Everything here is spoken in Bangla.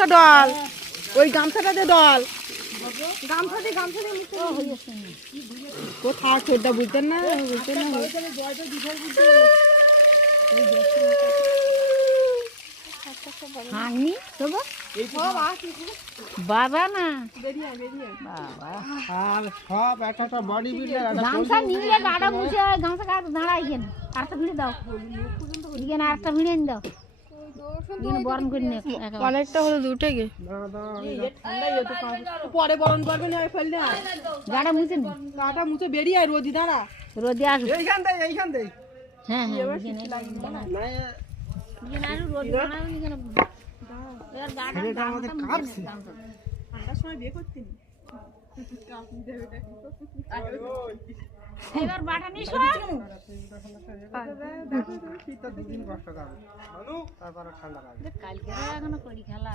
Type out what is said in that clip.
মুখটা ডল, ওই গামছাটা দিয়ে ডল, গামছা দিয়ে কোথায় ছোটটা বুঝতেন না, বুঝতেন না। হাঁগনি বাবা না আর সব একটা বডি বিল্ডার গামছা নিয়ে গাড়া মুছে গামছা কাট দাঁড়াই কেন আরেকটা ভিড়ে দাও এখানে আরেকটা ভিড়ে দাও বরণ করে নে অনেকটা হলো দুটে গে পরে বরণ করবে না ফেললে গাড়া মুছে নে গাটা মুছে বেরিয়ে আয় রোদি দাঁড়া রোদে আসো এইখান থেকে হ্যাঁ হ্যাঁ না আরো রোদে দাঁড়াও নি কেন এর গাড়া ছেলেটা আমাদের কাঁপছে ঠান্ডার সময় বিয়ে করতেন এবার বাটা নিস শীতটা দুদিন কষ্ট করবে তারপরে ঠান্ডা লাগবে কালকে এখনো করি খেলা